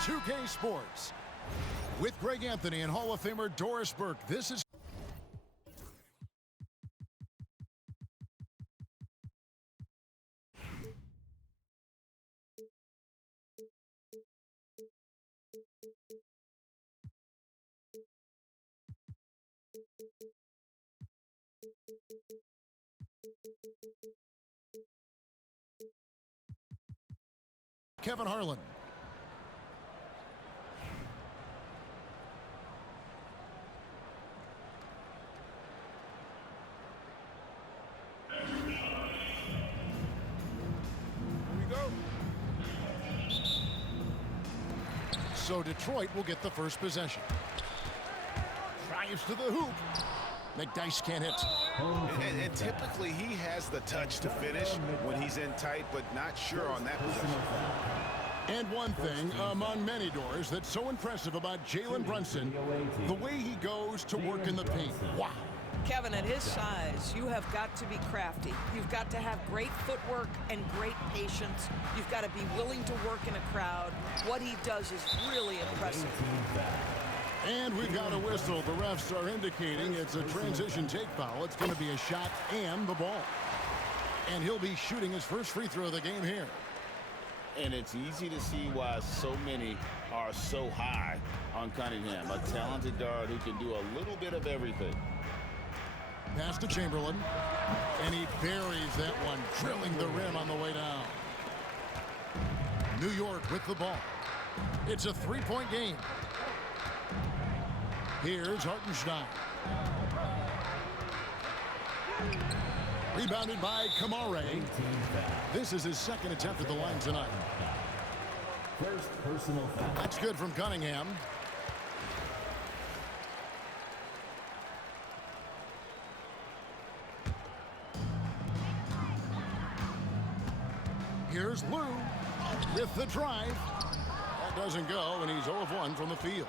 2K Sports. With Greg Anthony and Hall of Famer Doris Burke, this is... Kevin Harlan. So Detroit will get the first possession. Drives to the hoop. McDyess can't hit. And typically he has the touch to finish when he's in tight, but not sure on that possession. And one thing among many, Doors, that's so impressive about Jalen Brunson, the way he goes to work in the paint. Wow. Kevin, at his size, you have got to be crafty. You've got to have great footwork and great patience. You've got to be willing to work in a crowd. What he does is really impressive. And we've got a whistle. The refs are indicating it's a transition take foul. It's going to be a shot and the ball. And he'll be shooting his first free throw of the game here. And it's easy to see why so many are so high on Cunningham, a talented guard who can do a little bit of everything. Pass to Chamberlain, and he buries that one, drilling the rim on the way down. New York with the ball. It's a three-point game. Here's Hartenstein. Rebounded by Kamare. This is his second attempt at the line tonight. First personal foul. That's good from Cunningham. Here's Lou with the drive. That doesn't go, and he's 0 of 1 from the field.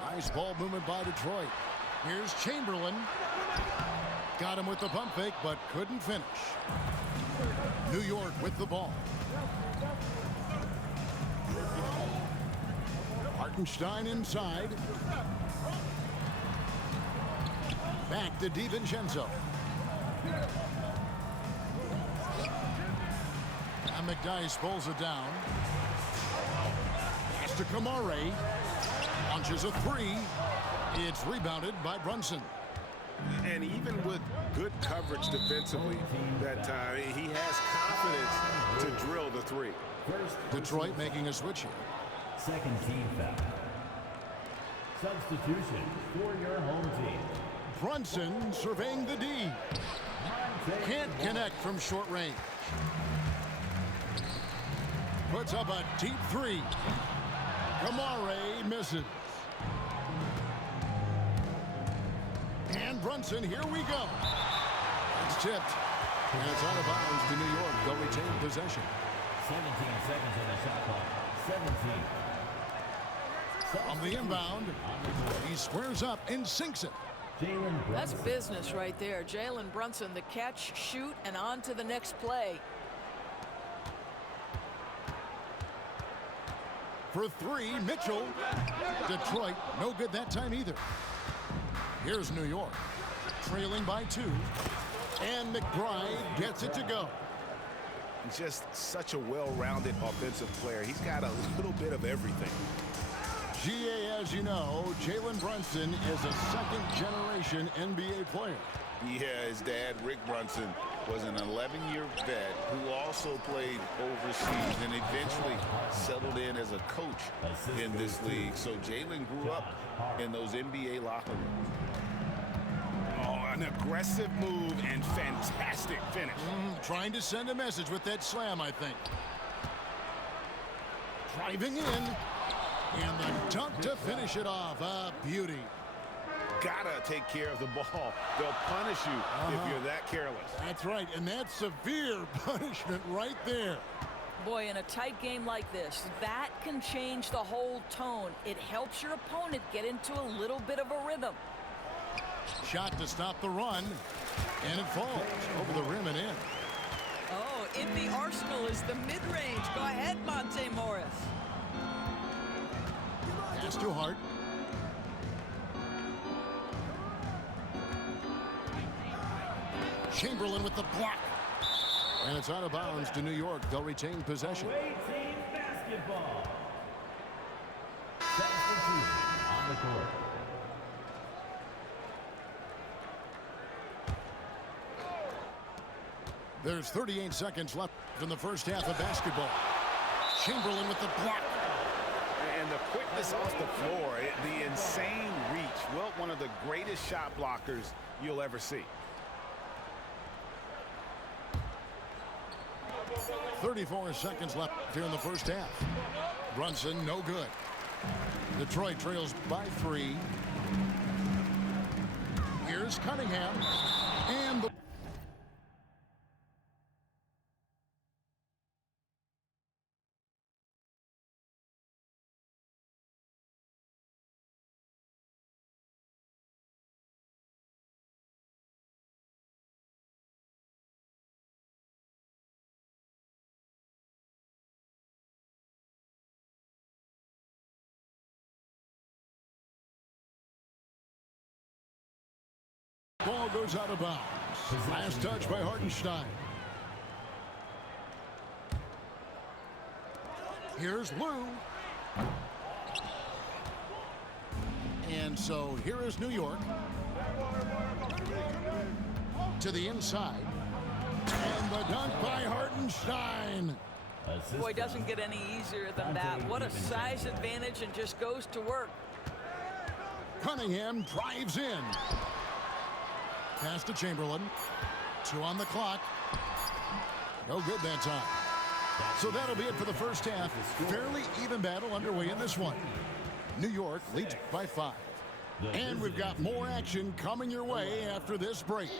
Nice ball movement by Detroit. Here's Chamberlain. Got him with the pump fake, but couldn't finish. New York with the ball. Hartenstein inside. Back to DiVincenzo. And McDyess pulls it down. Pass to Kamare. Launches a three. It's rebounded by Brunson. And even with good coverage defensively that time, he has confidence to drill the three. Detroit making a switch here. Second team foul. Substitution for your home team. Brunson surveying the D. Can't connect from short range. Puts up a deep three. Kamare misses. And Brunson, here we go. It's tipped. And it's out of bounds to New York. They'll retain possession. 17 seconds on the shot clock. 17. On the inbound, he squares up and sinks it. That's business right there. Jalen Brunson, the catch, shoot, and on to the next play. For three, Mitchell. Detroit, no good that time either. Here's New York, trailing by 2. And McBride gets it to go. Just such a well-rounded offensive player. He's got a little bit of everything. GA, as you know, Jalen Brunson is a second-generation NBA player. Yeah, his dad, Rick Brunson, was an 11-year vet who also played overseas and eventually settled in as a coach in this league. So Jalen grew up in those NBA locker rooms. Oh, an aggressive move and fantastic finish. Trying to send a message with that slam, I think. Driving in. And the dunk to finish it off. A beauty. Gotta take care of the ball. They'll punish you if you're that careless. That's right, and that's severe punishment right there. Boy, in a tight game like this, that can change the whole tone. It helps your opponent get into a little bit of a rhythm. Shot to stop the run, and it falls over the rim and in. Oh, in the arsenal is the mid-range. Go ahead, Monte Morris. pass to Hart. Chamberlain with the block. And it's out of bounds to New York. They'll retain possession. Away team basketball. Substitution on the court. There's 38 seconds left in the first half of basketball. Chamberlain with the block. And the quickness off the floor, the insane reach. Well, one of the greatest shot blockers you'll ever see. 34 seconds left here in the first half. Brunson, no good. Detroit trails by 3. Here's Cunningham. And the ball goes out of bounds. Last touch by Hartenstein. Here's Lou. And so here is New York. To the inside. And the dunk by Hartenstein. Boy, doesn't get any easier than that. What a size advantage, and just goes to work. Cunningham drives in. Pass to Chamberlain. 2 on the clock. No good that time. So that'll be it for the first half. Fairly even battle underway in this one. New York leads by 5. And we've got more action coming your way after this break.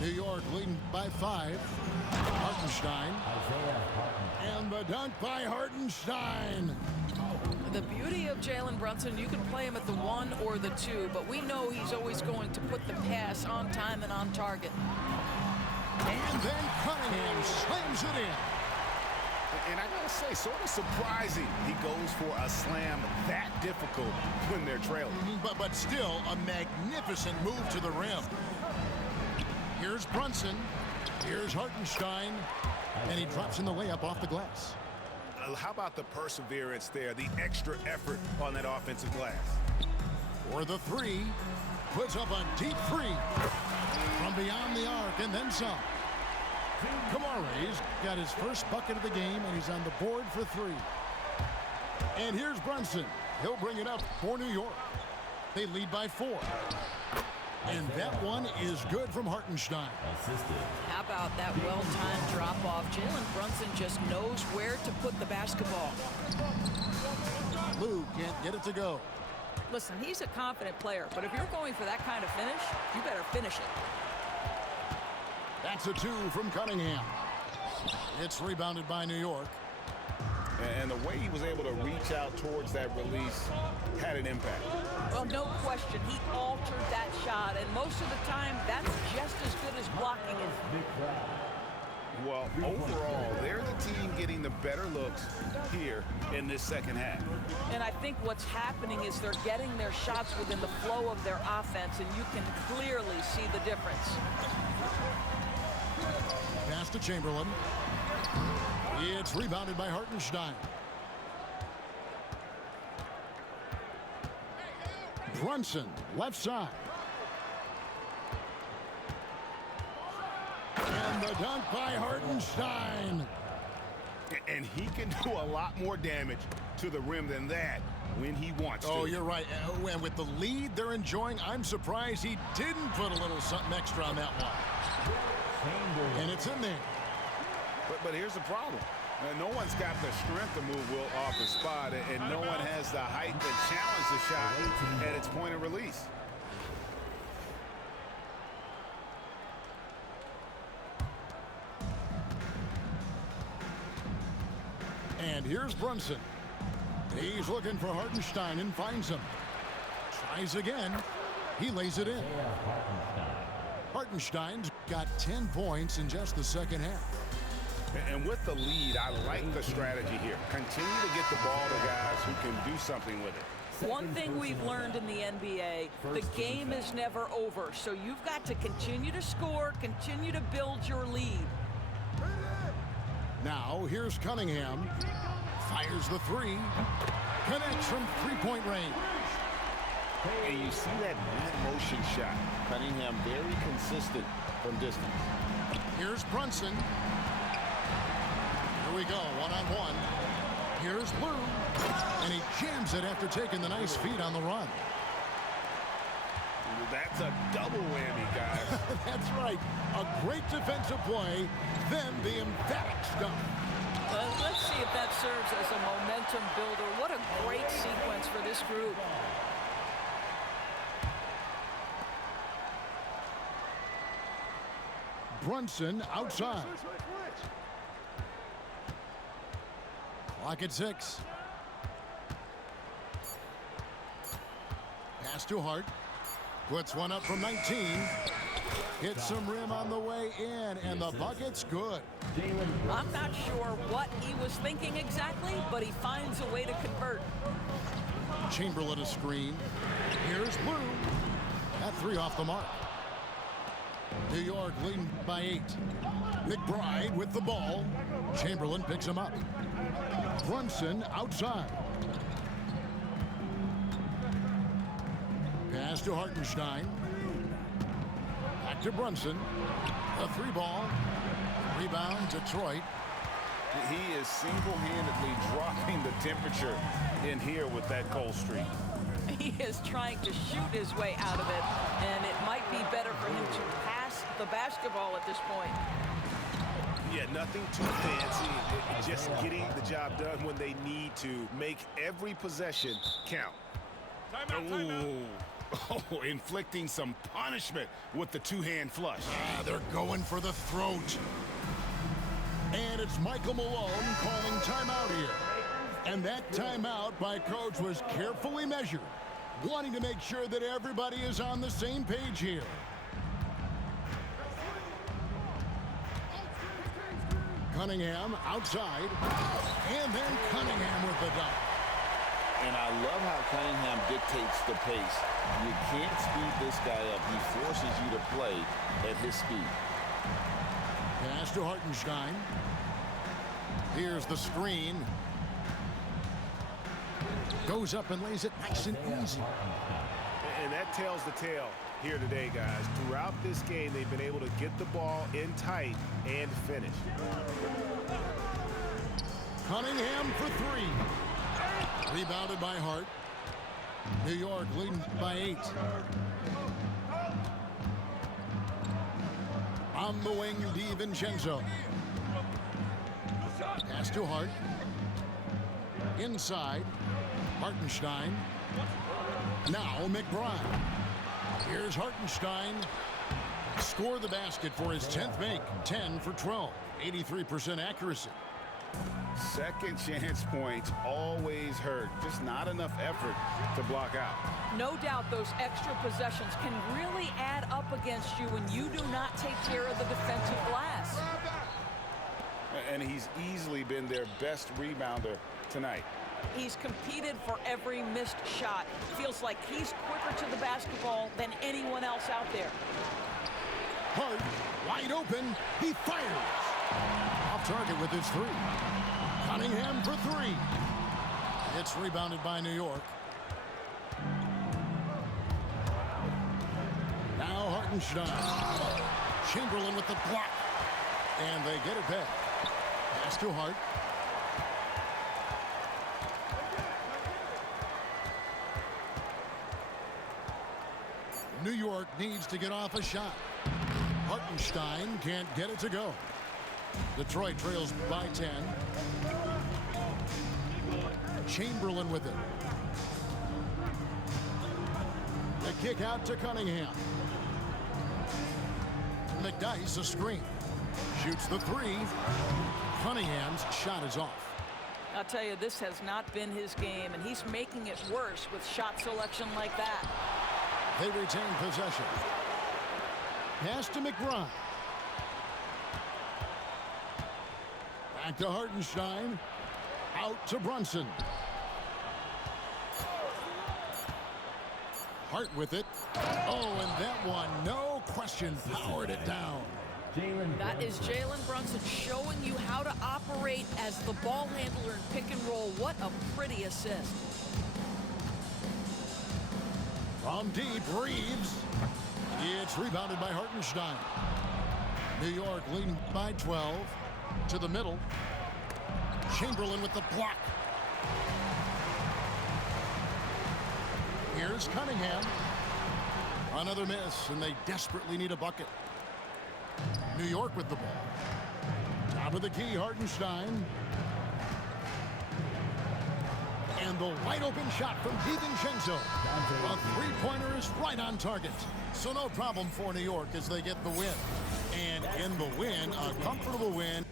New York leading by 5. Hartenstein. And the dunk by Hartenstein. The beauty of Jalen Brunson, you can play him at the 1 or the 2, but we know he's always going to put the pass on time and on target. And then Cunningham slams it in. And I gotta say, sort of surprising he goes for a slam that difficult when they're trailing. But still a magnificent move to the rim. Here's Brunson. Here's Hartenstein. And he drops in the layup off the glass. How about the perseverance there, the extra effort on that offensive glass? For the 3. Puts up a deep 3. From beyond the arc and then some. Kamare's got his first bucket of the game, and he's on the board for 3. And here's Brunson. He'll bring it up for New York. They lead by 4. And that one is good from Hartenstein. How about that well-timed drop-off? Jalen Brunson just knows where to put the basketball. Lou can't get it to go. Listen, he's a confident player, but if you're going for that kind of finish, you better finish it. That's a 2 from Cunningham. It's rebounded by New York. And the way he was able to reach out towards that release had an impact. Well, no question, he altered that shot, and most of the time, that's just as good as blocking it. Well, overall, they're the team getting the better looks here in this second half. And I think what's happening is they're getting their shots within the flow of their offense, and you can clearly see the difference. Pass to Chamberlain. It's rebounded by Hartenstein. Brunson, left side. And the dunk by Hartenstein. And he can do a lot more damage to the rim than that when he wants to. Oh, you're right. And with the lead they're enjoying, I'm surprised he didn't put a little something extra on that one. And it's in there. But here's the problem. No one's got the strength to move Will off the spot, and no one has the height to challenge the shot at its point of release. And here's Brunson. He's looking for Hartenstein and finds him. Tries again. He lays it in. Hartenstein's got 10 points in just the second half. And with the lead, I like the strategy here. Continue to get the ball to guys who can do something with it. One thing we've learned in the NBA, the game is never over. So you've got to continue to score, continue to build your lead. Now, here's Cunningham. Fires the three. Connects from three-point range. And you see that mid-motion shot. Cunningham very consistent from distance. Here's Brunson. Here we go, one-on-one. Here's Blue. And he jams it after taking the nice feed on the run. That's a double whammy, guys. That's right. A great defensive play, then the emphatic stuff. Let's see if that serves as a momentum builder. What a great sequence for this group. Brunson outside. Clock at 6. Pass to Hart. Puts one up from 19. Hits some rim on the way in, and the bucket's good. I'm not sure what he was thinking exactly, but he finds a way to convert. Chamberlain a screen. Here's Blue. That three off the mark. New York leading by 8. McBride with the ball. Chamberlain picks him up. Brunson outside. Pass to Hartenstein. Back to Brunson. A three ball. Rebound, Detroit. He is single-handedly dropping the temperature in here with that cold streak. He is trying to shoot his way out of it, and it might be better for him to pass the basketball at this point. Yeah, nothing too fancy. Just getting the job done when they need to. Make every possession count. Timeout. Oh, inflicting some punishment with the two-hand flush. They're going for the throat. And it's Michael Malone calling timeout here. And that timeout by Coach was carefully measured, wanting to make sure that everybody is on the same page here. Cunningham outside, and then Cunningham with the dunk. And I love how Cunningham dictates the pace. You can't speed this guy up. He forces you to play at his speed. Pass to Hartenstein. Here's the screen. Goes up and lays it nice and easy. And that tells the tale here today, guys. Throughout this game, they've been able to get the ball in tight and finish. Cunningham for three. Rebounded by Hart. New York leading by 8. On the wing, DiVincenzo. Pass to Hart. Inside. Hartenstein. Now McBride. Here's Hartenstein. Score the basket for his 10th make. 10 for 12. 83% accuracy. Second chance points always hurt. Just not enough effort to block out. No doubt those extra possessions can really add up against you when you do not take care of the defensive glass. And he's easily been their best rebounder tonight. He's competed for every missed shot. Feels like he's quicker to the basketball than anyone else out there. Hart, wide open. He fires. Off target with his three. Cunningham for 3. It's rebounded by New York. Now Hartenstein. Chamberlain with the block. And they get it back. Pass to Hart. New York needs to get off a shot. Hartenstein can't get it to go. Detroit trails by 10. Chamberlain with it. The kick out to Cunningham. McDyess a screen. Shoots the 3. Cunningham's shot is off. I'll tell you, this has not been his game, and he's making it worse with shot selection like that. They retain possession. Pass to McBride. Back to Hartenstein. Out to Brunson. Hart with it. Oh, and that one, no question, powered it down. That is Jalen Brunson showing you how to operate as the ball handler in pick and roll. What a pretty assist. From deep, Reeves. It's rebounded by Hartenstein. New York leading by 12. To the middle. Chamberlain with the block. Here's Cunningham. Another miss, and they desperately need a bucket. New York with the ball. Top of the key, Hartenstein. And the wide open shot from DiVincenzo. A three-pointer is right on target. So no problem for New York as they get the win. And in the win, a comfortable win.